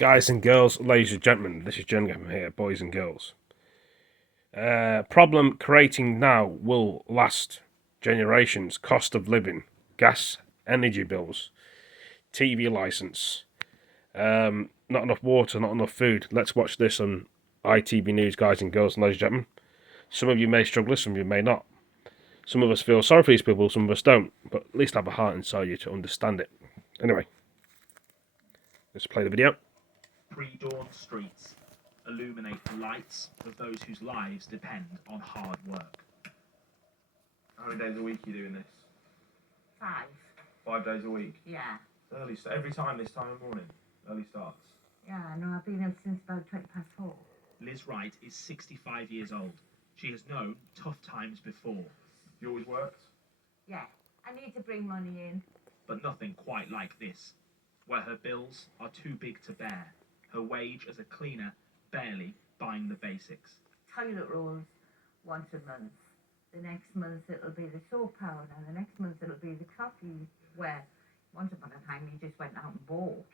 Guys and girls, ladies and gentlemen, this is jerningham here, boys and girls. Problem creating now will last generations. Cost of living, gas, energy bills, TV license, not enough water, not enough food. Let's watch this on ITV News, guys and girls, ladies and gentlemen. Some of you may struggle, some of you may not. Some of us feel sorry for these people, some of us don't, but at least have a heart inside you to understand it. Anyway, let's play the video. Pre-dawn streets illuminate the lights of those whose lives depend on hard work. How many days a week are you doing this? 5. 5 days a week? Yeah. Early start. Every time this time of morning? Early starts? Yeah, no, I've been here since about 4:20. Liz Wright is 65 years old. She has known tough times before. You always worked? Yeah. I need to bring money in. But nothing quite like this, where her bills are too big to bear. Her wage as a cleaner barely buying the basics. Toilet rolls once a month. The next month it'll be the soap powder. The next month it'll be the coffee. Where once upon a time you just went out and bought.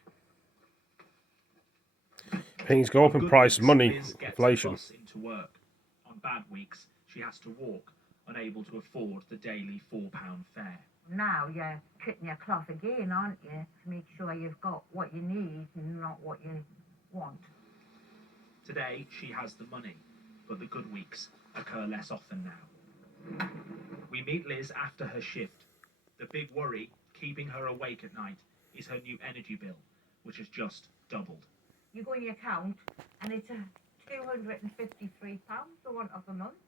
Things go up in price, money, Liz gets inflation. the bus into work. On bad weeks, she has to walk, unable to afford the daily £4 fare. Now you're cutting your cloth again, aren't you? To make sure you've got what you need and not what you want. Today, she has the money, but the good weeks occur less often now. We meet Liz after her shift. The big worry keeping her awake at night is her new energy bill, which has just doubled. You go in your account and it's £253 for one of a month.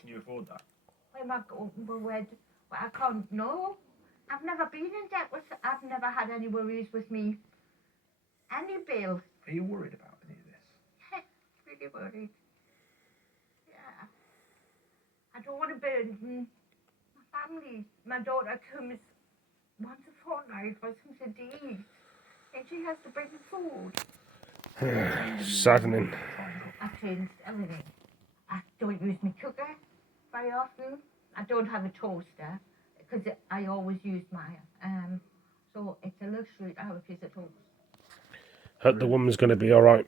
Can you afford that? Where am I going? Well, I can't know. I've never been in debt with. I've never had any worries with me. Any bill. Are you worried about any of this? Yeah, really worried. Yeah. I don't want to burden my family. My daughter comes once a fortnight for something to eat, and she has to bring food. Saddening. I've changed everything. I don't use my cooker very often. I don't have a toaster because I always use mine. So it's a luxury to have a piece of toast. Hope the woman's going to be alright.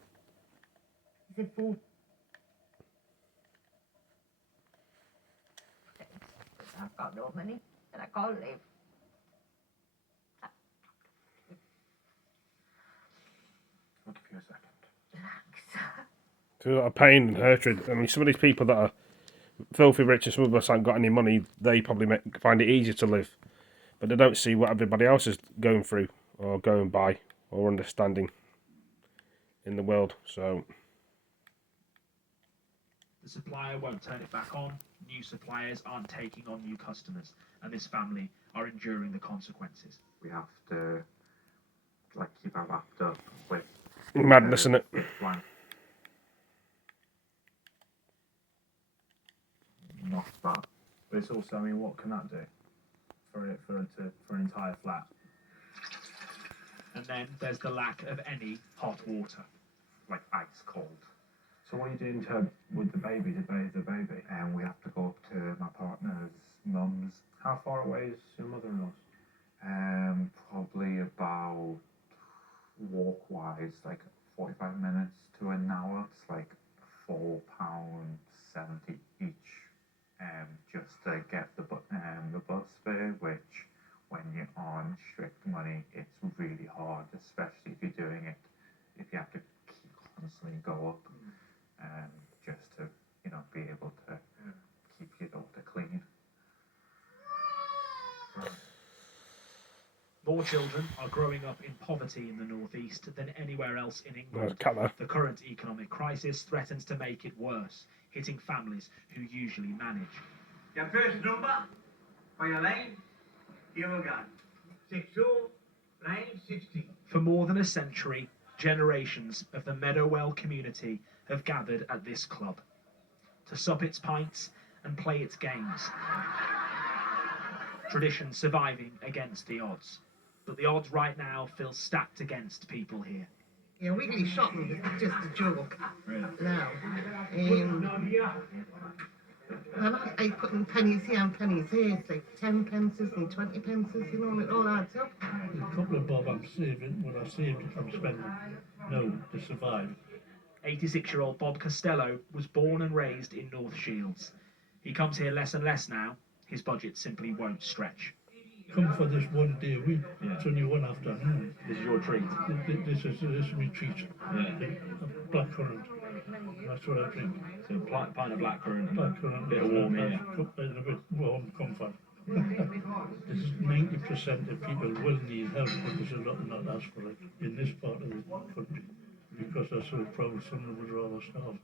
The food. I've got no money and I can't live. I'll give you a second. Relax. There's a lot of pain and hatred. I mean, some of these people that are filthy rich and some of us haven't got any money, they probably find it easier to live. But they don't see what everybody else is going through or going by or understanding in the world. So The supplier won't turn it back on, new suppliers aren't taking on new customers, and this family are enduring the consequences. We have to keep our wrapped up with madness, isn't it? blank. Not that. But it's also, I mean, what can that do for an entire flat? And then there's the lack of any hot water. Like ice cold. So what are you doing with the baby to bathe the baby? And we have to go up to my partner's mum's. How far away is your mother-in-law's? Probably about walk-wise, like 45 minutes to an hour. It's like £4.70 each, just to get the bus fare, which when you're on strict money, it's really hard, especially if you're doing it, if you have to constantly go up, just to, be able to keep your daughter clean. More children are growing up in poverty in the northeast than anywhere else in There's a England. cat there. The current economic crisis threatens to make it worse, hitting families who usually manage. Your first number for your line, here we go. 60960. For more than a century, generations of the Meadowell community have gathered at this club to sup its pints and play its games. Tradition surviving against the odds. But the odds right now feel stacked against people here. Yeah, weekly shopping is just a joke Really? now. And I putting pennies here and pennies here. It's like 10 pences and 20 pences, you know, and it all adds up. A couple of bob I'm saving, what I saved I'm spending now to survive. 86-year-old Bob Costello was born and raised in North Shields. He comes here less and less now. His budget simply won't stretch. Come for this 1 day a week. Yeah. It's only one afternoon. This is your treat. This is my treat. Yeah. Blackcurrant. That's what I drink. So pint of blackcurrant and Blackcurrant. a bit of warm here. And a bit warm comfort. This is 90% of people will need help, but there's a lot not asked for it in this part of the country because they're so proud. Someone would rather starve.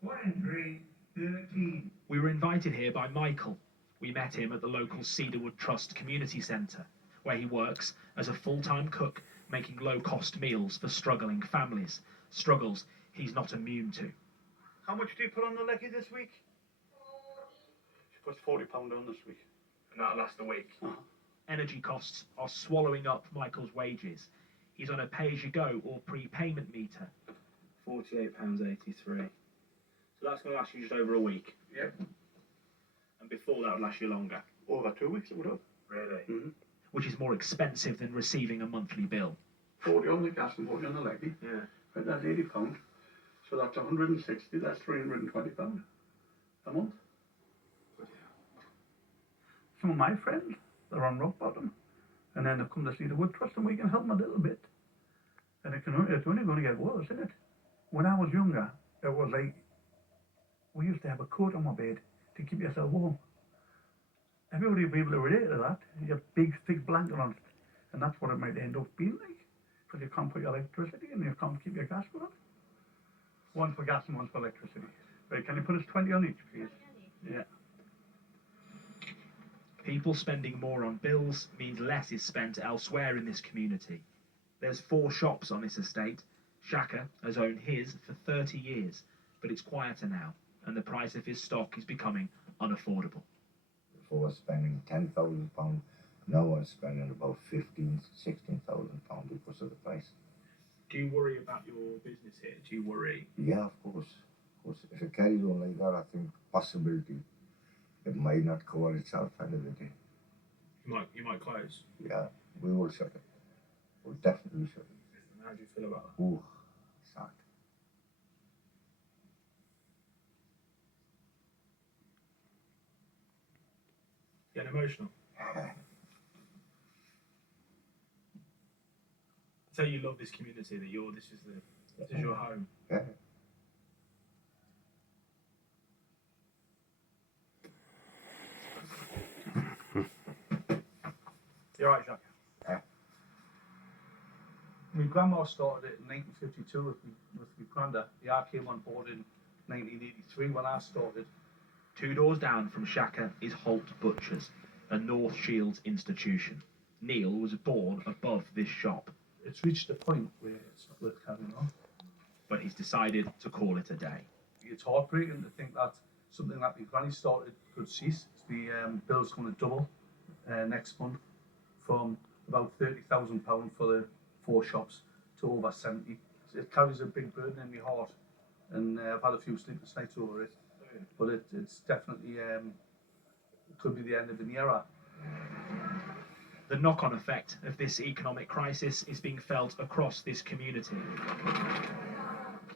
1, 3, 13. We were invited here by Michael. We met him at the local Cedarwood Trust Community Centre, where he works as a full-time cook, making low-cost meals for struggling families. Struggles he's not immune to. How much do you put on the leggy this week? She puts £40 on this week. And that'll last a week. Uh-huh. Energy costs are swallowing up Michael's wages. He's on a pay-as-you-go or prepayment meter. £48.83. So that's going to last you just over a week. Yep. And before that would last you longer. Over 2 weeks it would have. Really? Mm-hmm. Which is more expensive than receiving a monthly bill. 40 on the gas and 40 on the leggy. Yeah. But that's £80. So that's 160, that's £320 a month. Some of my friends, they're on rock bottom. And then they've come to see the Wood Trust and we can help them a little bit. And it's only going to get worse, isn't it? When I was younger, it was like, we used to have a coat on my bed to keep yourself warm. Everybody will be able to relate to that. You have a big, thick blanket on it. And that's what it might end up being like. Because you can't put your electricity and you can't keep your gas going. One for gas and one for electricity. Right, can you put us 20 on each, please? Yeah. People spending more on bills means less is spent elsewhere in this community. There's 4 shops on this estate. Shaka has owned his for 30 years, but it's quieter now, and the price of his stock is becoming unaffordable. Before I was spending £10,000, now I'm spending about £16,000 because of the price. Do you worry about your business here? Do you worry? Yeah, of course. If it carries on like that, I think possibility it might not cover itself end of the day. You might close. Yeah, we will shut it. We'll definitely shut it. How do you feel about that? Ooh, sad. Getting emotional. So you love this community, that this is your home. Yeah. You're right, Jack. Yeah. My grandma started it in 1952 with my granddad. I came on board in 1983 when I started. 2 doors down from Shaka is Holt Butchers, a North Shields institution. Neil was born above this shop, It's reached a point where it's not worth carrying on. but he's decided to call it a day. It's heartbreaking to think that something that my granny started could cease. The bill's going to double next month from about £30,000 for the 4 shops to over 70. It carries a big burden in my heart, and I've had a few sleepless nights over it. But it's definitely it could be the end of an era. The knock-on effect of this economic crisis is being felt across this community.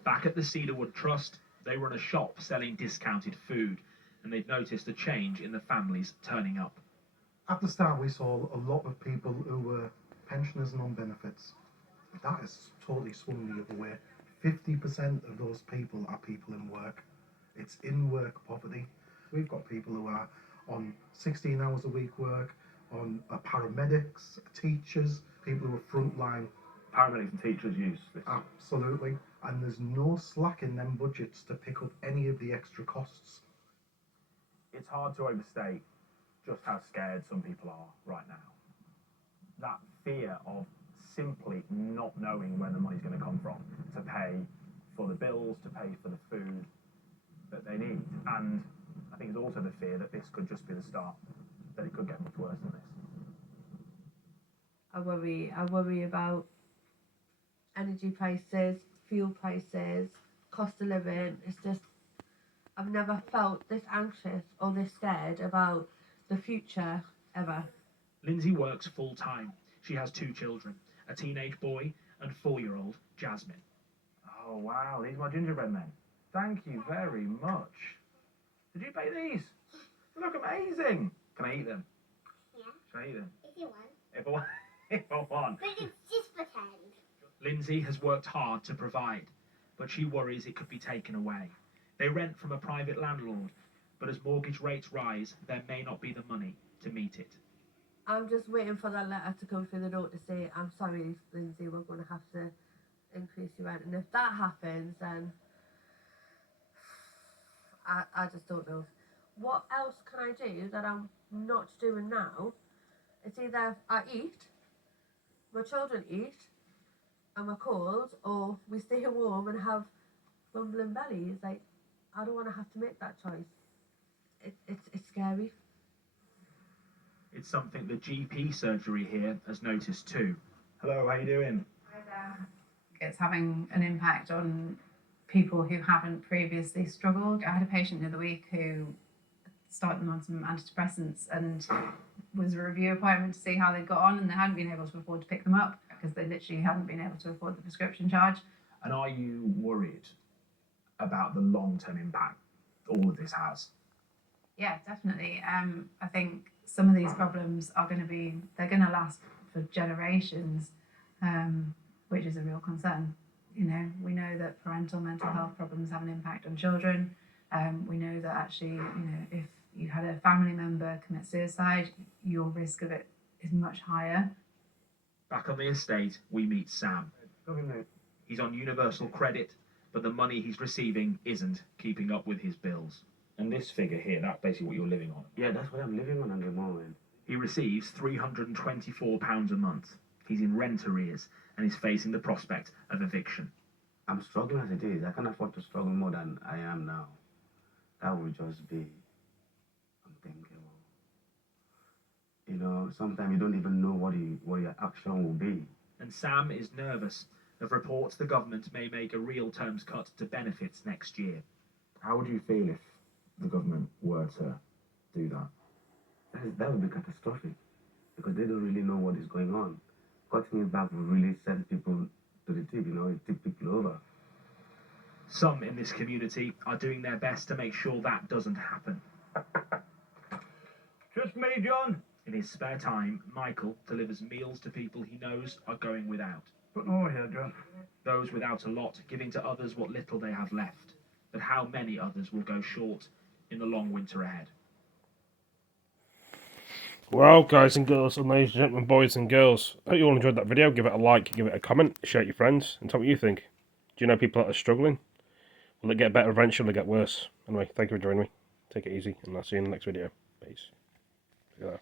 Back at the Cedarwood Trust, they run a shop selling discounted food, and they've noticed a change in the families turning up. At the start, we saw a lot of people who were pensioners and on benefits. That has totally swung the other way. 50% of those people are people in work. It's in-work poverty. We've got people who are on 16 hours a week work, on paramedics, teachers, people who are frontline. Paramedics and teachers use this. Absolutely. And there's no slack in them budgets to pick up any of the extra costs. It's hard to overstate just how scared some people are right now. That fear of simply not knowing where the money's going to come from to pay for the bills, to pay for the food that they need. And I think it's also the fear that this could just be the start, that it could get much worse than this. I worry about energy prices, fuel prices, cost of living. It's just I've never felt this anxious or this scared about the future ever. Lindsay works full time. She has 2 children, a teenage boy and 4-year-old Jasmine. Oh wow, these are my gingerbread men. Thank you very much. Did you bake these? They look amazing. Can I eat them? Yeah. Can I eat them? If you want. If I want. If I want. But it's just pretend. Lindsay has worked hard to provide, but she worries it could be taken away. They rent from a private landlord, but as mortgage rates rise, there may not be the money to meet it. I'm just waiting for that letter to come through the door to say, I'm sorry, Lindsay, we're going to have to increase your rent. And if that happens, then I just don't know. What else can I do that I'm not doing now? It's either I eat, my children eat, and we're cold, or we stay warm and have rumbling bellies. Like, I don't want to have to make that choice. It's scary. It's something the GP surgery here has noticed too. Hello, how you doing? Hi there. It's having an impact on people who haven't previously struggled. I had a patient the other week who started them on some antidepressants and was a review appointment to see how they got on, and they hadn't been able to afford to pick them up because they literally hadn't been able to afford the prescription charge. And are you worried about the long-term impact all of this has? Yeah, definitely. I think some of these problems are they're going to last for generations, which is a real concern. You know, we know that parental mental health problems have an impact on children. We know that actually, if you had a family member commit suicide, your risk of it is much higher. Back on the estate, we meet Sam. He's on universal credit, but the money he's receiving isn't keeping up with his bills. And this figure here, that's basically what you're living on? Yeah, that's what I'm living on at the moment. He receives £324 a month. He's in rent arrears and is facing the prospect of eviction. I'm struggling as it is. I can't afford to struggle more than I am now. That would just be unthinkable. You know, sometimes you don't even know what your action will be. And Sam is nervous of reports the government may make a real terms cut to benefits next year. How would you feel if the government were to do that? That would be catastrophic because they don't really know what is going on. Cutting it back will really send people to the tip, it tip people over. Some in this community are doing their best to make sure that doesn't happen. Just me, John. In his spare time, Michael delivers meals to people he knows are going without. Put them over here, John. Those without a lot, giving to others what little they have left. But how many others will go short in the long winter ahead? Well, guys and girls, and ladies and gentlemen, boys and girls, I hope you all enjoyed that video. Give it a like, give it a comment, share it with your friends, and tell me what you think. Do you know people that are struggling? Will it get better eventually or get worse? Anyway, thank you for joining me. Take it easy, and I'll see you in the next video. Peace. Look at that.